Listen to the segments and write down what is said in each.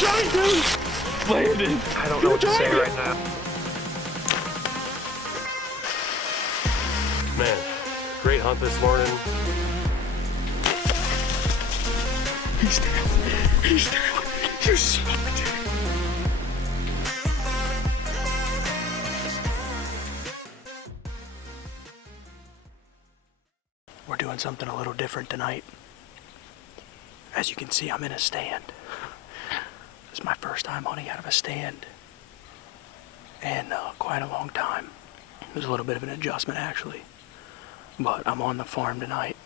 giant doe! Landon! I don't know what to say right now. Man, great hunt this morning. He's down. He's down. You son of a bitch. We're doing something a little different tonight. As you can see, I'm in a stand. This is my first time hunting out of a stand in quite a long time. It was a little bit of an adjustment actually. But I'm on the farm tonight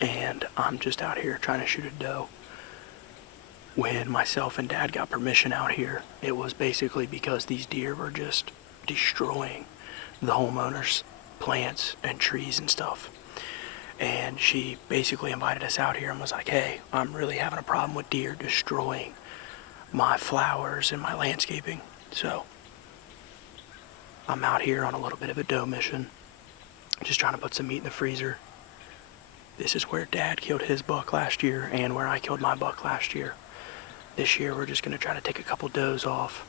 and I'm just out here trying to shoot a doe. When myself and Dad got permission out here, it was basically because these deer were just destroying the homeowners' plants and trees and stuff. And she basically invited us out here and was like, hey, I'm really having a problem with deer destroying my flowers and my landscaping. So I'm out here on a little bit of a doe mission, just trying to put some meat in the freezer. This is where Dad killed his buck last year and where I killed my buck last year. This year we're just going to try to take a couple does off.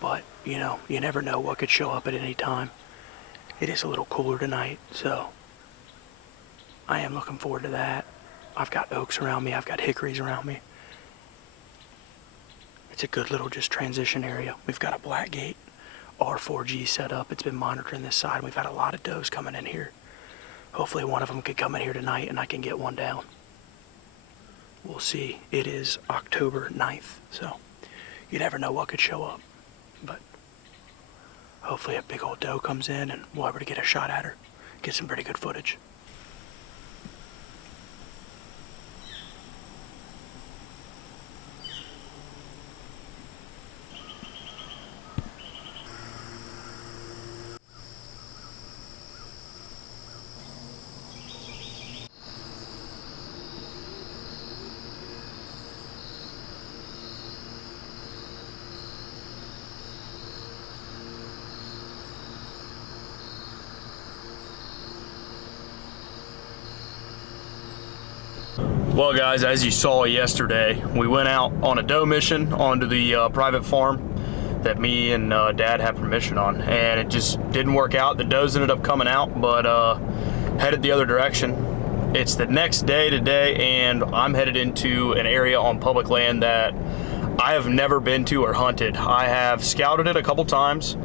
But, you know, you never know what could show up at any time. It is a little cooler tonight, so I am looking forward to that. I've got oaks around me, I've got hickories around me. It's a good little just transition area. We've got a Blackgate R4G set up. It's been monitoring this side. We've had a lot of does coming in here. Hopefully one of them could come in here tonight and I can get one down. We'll see. It is October 9th, so you never know what could show up. But hopefully a big old doe comes in and we'll be able to get a shot at her. Get some pretty good footage. Well guys, as you saw yesterday, we went out on a doe mission onto the private farm that me and Dad had permission on, and it just didn't work out. The does ended up coming out, but headed the other direction. It's the next day today, and I'm headed into an area on public land that I have never been to or hunted. I have scouted it a couple times,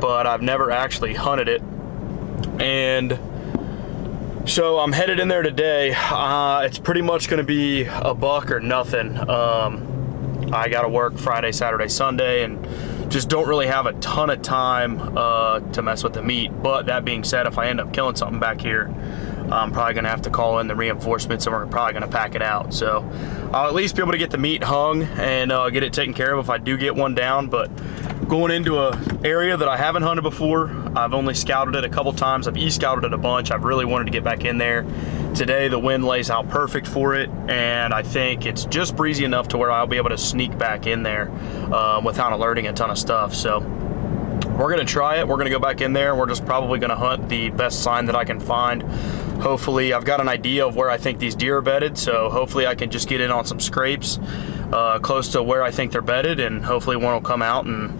but I've never actually hunted it. And so I'm headed in there today. It's pretty much gonna be a buck or nothing. I gotta work Friday, Saturday, Sunday, and just don't really have a ton of time to mess with the meat. But that being said, if I end up killing something back here, I'm probably gonna have to call in the reinforcements and we're probably gonna pack it out. So I'll at least be able to get the meat hung and get it taken care of if I do get one down. But going into an area that I haven't hunted before, I've only scouted it a couple times. I've e-scouted it a bunch. I've really wanted to get back in there. Today the wind lays out perfect for it, and I think it's just breezy enough to where I'll be able to sneak back in there without alerting a ton of stuff. So we're gonna try it. We're gonna go back in there. We're just probably gonna hunt the best sign that I can find. Hopefully, I've got an idea of where I think these deer are bedded, so hopefully I can just get in on some scrapes close to where I think they're bedded, and hopefully one will come out and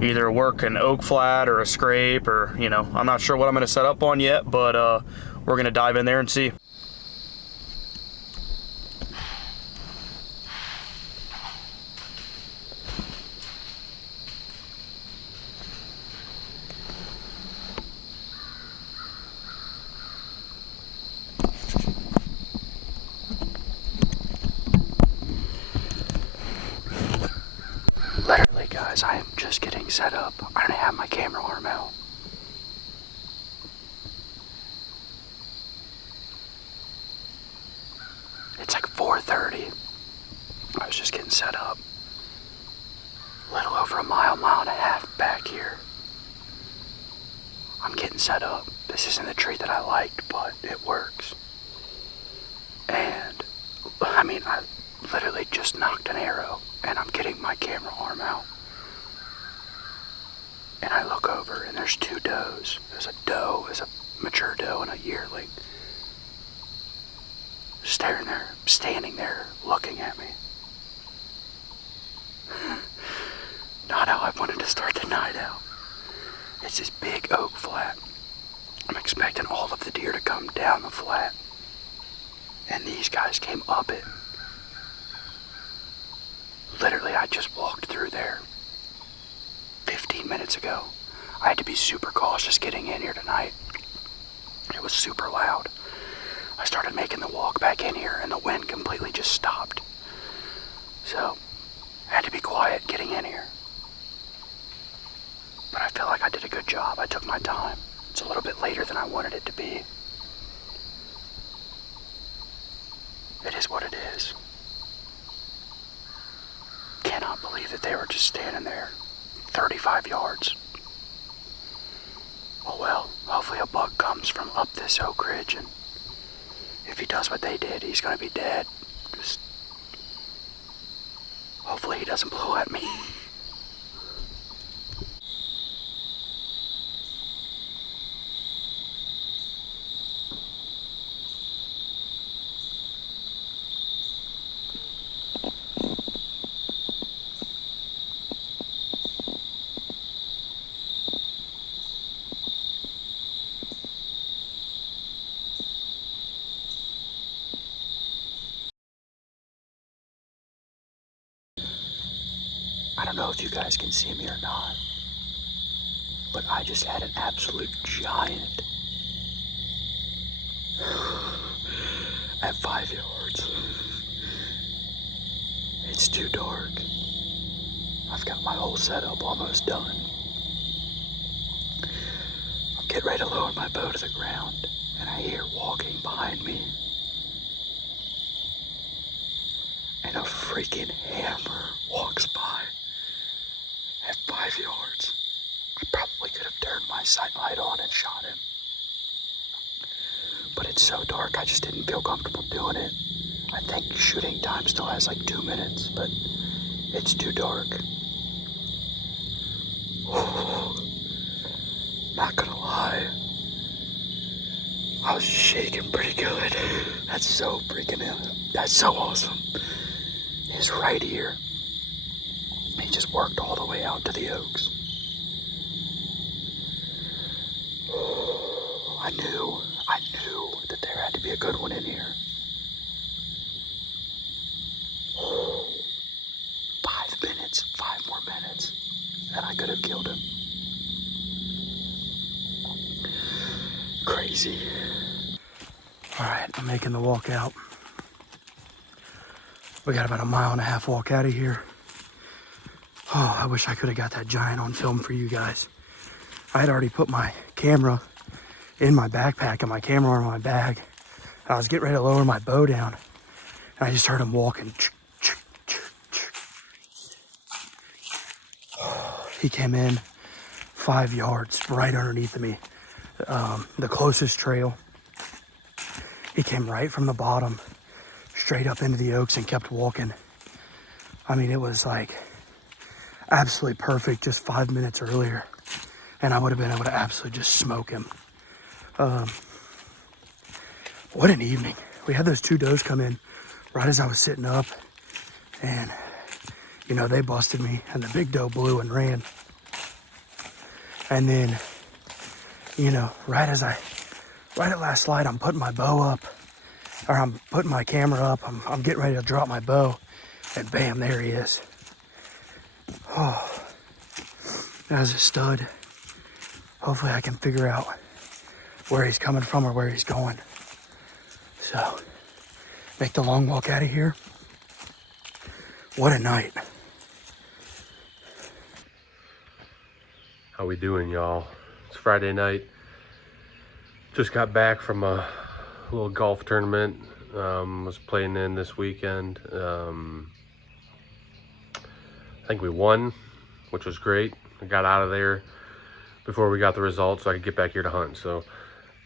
either work an oak flat or a scrape, or, you know, I'm not sure what I'm gonna set up on yet, but we're gonna dive in there and see. Literally, guys, I am just getting set up. I don't have my camera arm out. It's like 4:30. I was just getting set up. A little over a mile and a half back here. I'm getting set up. This isn't the tree that I liked, but it works. And, I mean, I literally just knocked an arrow, and I'm getting my camera arm out. And I look over, and there's two does. There's a doe, there's a mature doe, and a yearling. Standing there, looking at me. It's this big oak flat. I'm expecting all of the deer to come down the flat. And these guys came up it. Literally, I just walked through there 15 minutes ago. I had to be super cautious getting in here tonight. It was super loud. I started making the walk back in here and the wind completely just stopped. So, I had to be quiet getting in here. But I feel like I did a good job. I took my time. It's a little bit later than I wanted it to be. It is what it is. Cannot believe that they were just standing there 35 yards. Oh well, hopefully a buck comes from up this oak ridge, and if he does what they did, he's gonna be dead. Just hopefully he doesn't blow at me. I don't know if you guys can see me or not, but I just had an absolute giant at 5 yards. It's too dark. I've got my whole setup almost done. I'm getting ready to lower my bow to the ground, and I hear walking behind me. And a freaking hammer walks by at 5 yards. I probably could have turned my sight light on and shot him. But it's so dark, I just didn't feel comfortable doing it. I think shooting time still has like 2 minutes, but it's too dark. Not gonna lie, I was shaking pretty good. That's so awesome. His right ear, he just worked all the way out to the oaks. I knew that there had to be a good one in here. 5 minutes, 5 more minutes, and I could have killed him. Crazy. Alright, I'm making the walk out. We got about a 1.5 mile walk out of here. Oh, I wish I could have got that giant on film for you guys. I had already put my camera in my backpack and my camera in my bag. And I was getting ready to lower my bow down, and I just heard him walking. He came in 5 yards right underneath of me. The closest trail. He came right from the bottom, straight up into the oaks and kept walking. I mean, it was like absolutely perfect just 5 minutes earlier, and I would have been able to absolutely just smoke him. What an evening. We had those 2 does come in right as I was sitting up, and you know, they busted me, and the big doe blew and ran. And then, you know, right at last light, I'm putting my bow up, or I'm putting my camera up, I'm getting ready to drop my bow, and bam, there he is. Oh, that was a stud. Hopefully I can figure out where he's coming from or where he's going. So, make the long walk out of here. What a night. How we doing, y'all? It's Friday night. Just got back from a little golf tournament. Was playing in this weekend. I think we won, which was great. I got out of there before we got the results so I could get back here to hunt. So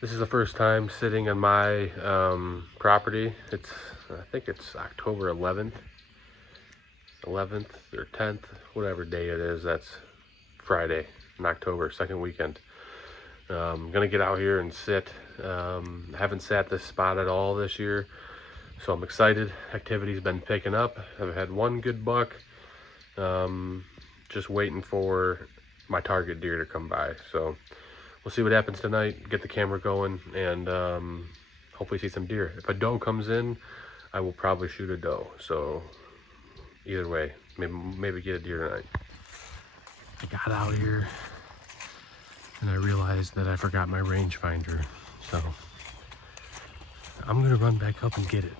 this is the first time sitting on my property. I think it's October 11th or 10th, whatever day it is. That's Friday in October, second weekend. I'm gonna get out here and sit. Haven't sat this spot at all this year, so I'm excited. Activity's been picking up. I've had one good buck. Just waiting for my target deer to come by. So we'll see what happens tonight, get the camera going, and hopefully see some deer. If a doe comes in, I will probably shoot a doe. So either way, maybe get a deer tonight. I got out here and I realized that I forgot my rangefinder. So I'm gonna run back up and get it.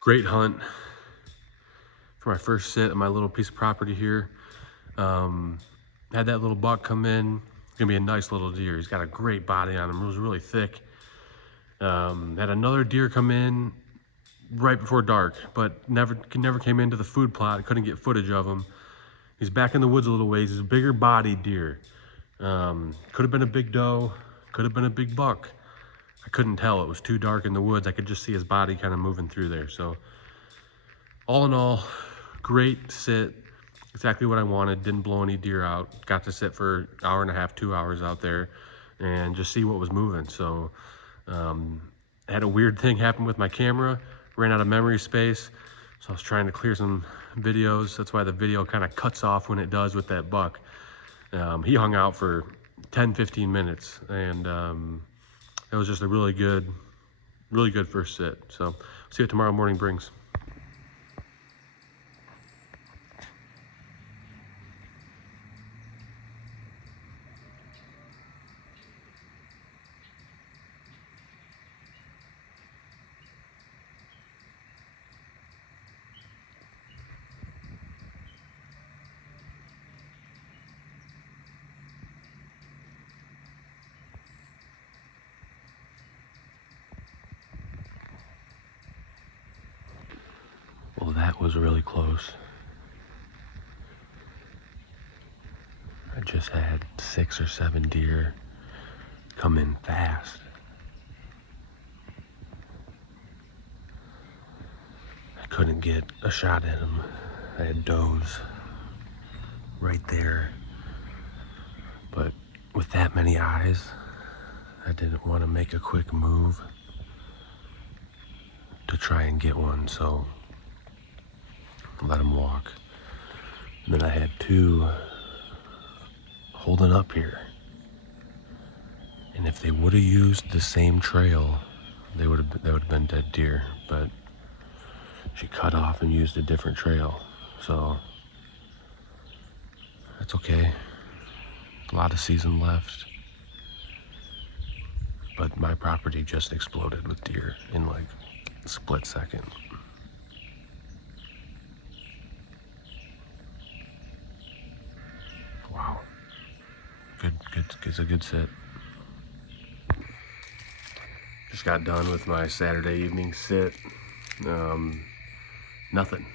Great hunt for my first sit on my little piece of property here. Had that little buck come in. Gonna be a nice little deer. He's got a great body on him. It was really thick. Had another deer come in right before dark, but never came into the food plot. I couldn't get footage of him. He's back in the woods a little ways. He's a bigger bodied deer. Could have been a big doe, could have been a big buck. I couldn't tell. It was too dark in the woods. I could just see his body kind of moving through there. So all in all, great sit. Exactly what I wanted. Didn't blow any deer out. Got to sit for an hour and a half, 2 hours out there and just see what was moving. So had a weird thing happen with my camera. Ran out of memory space. So I was trying to clear some videos. That's why the video kind of cuts off when it does with that buck. He hung out for 10, 15 minutes, and it was just a really good first sit. So see what tomorrow morning brings. Well, that was really close. I just had 6 or 7 deer come in fast. I couldn't get a shot at them. I had does right there. But with that many eyes, I didn't want to make a quick move to try and get one, so let him walk. And then I had 2 holding up here. And if they would have used the same trail, they would have been dead deer. But she cut off and used a different trail. So that's okay. A lot of season left. But my property just exploded with deer in like a split second. Wow. It's a good sit. Just got done with my Saturday evening sit. Nothing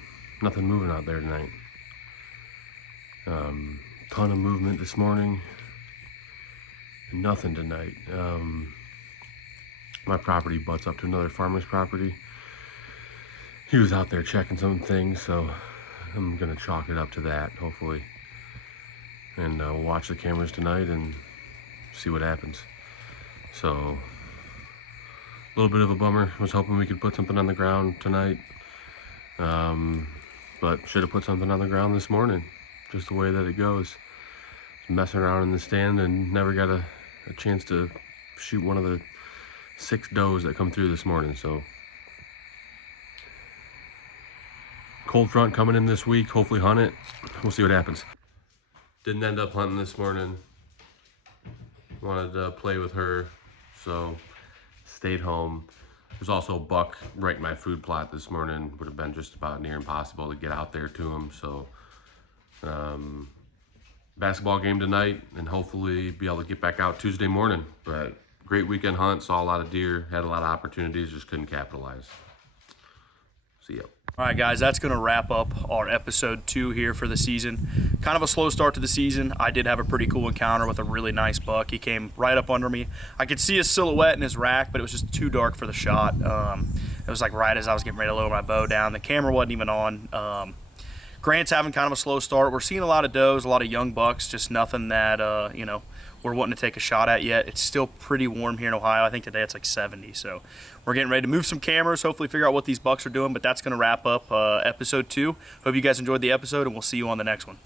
moving out there tonight. Ton of movement this morning. Nothing tonight. My property butts up to another farmer's property. He was out there checking some things, so I'm gonna chalk it up to that, hopefully. And we'll watch the cameras tonight and see what happens. So, a little bit of a bummer. Was hoping we could put something on the ground tonight. But should have put something on the ground this morning. Just the way that it goes. Messing around in the stand and never got a chance to shoot one of the 6 does that come through this morning. So, cold front coming in this week. Hopefully hunt it. We'll see what happens. Didn't end up hunting this morning. Wanted to play with her, so stayed home. There's also a buck right in my food plot this morning. Would have been just about near impossible to get out there to him, so Basketball game tonight, and hopefully be able to get back out Tuesday morning. But great weekend hunt, saw a lot of deer, had a lot of opportunities, just couldn't capitalize. See ya. All right, guys, that's going to wrap up our episode 2 here for the season. Kind of a slow start to the season. I did have a pretty cool encounter with a really nice buck. He came right up under me. I could see his silhouette in his rack, but it was just too dark for the shot. It was like right as I was getting ready to lower my bow down. The camera wasn't even on. Grant's having kind of a slow start. We're seeing a lot of does, a lot of young bucks, just nothing that, we're wanting to take a shot at yet. It's still pretty warm here in Ohio. I think today it's like 70. So we're getting ready to move some cameras, hopefully figure out what these bucks are doing. But that's going to wrap up episode 2. Hope you guys enjoyed the episode, and we'll see you on the next one.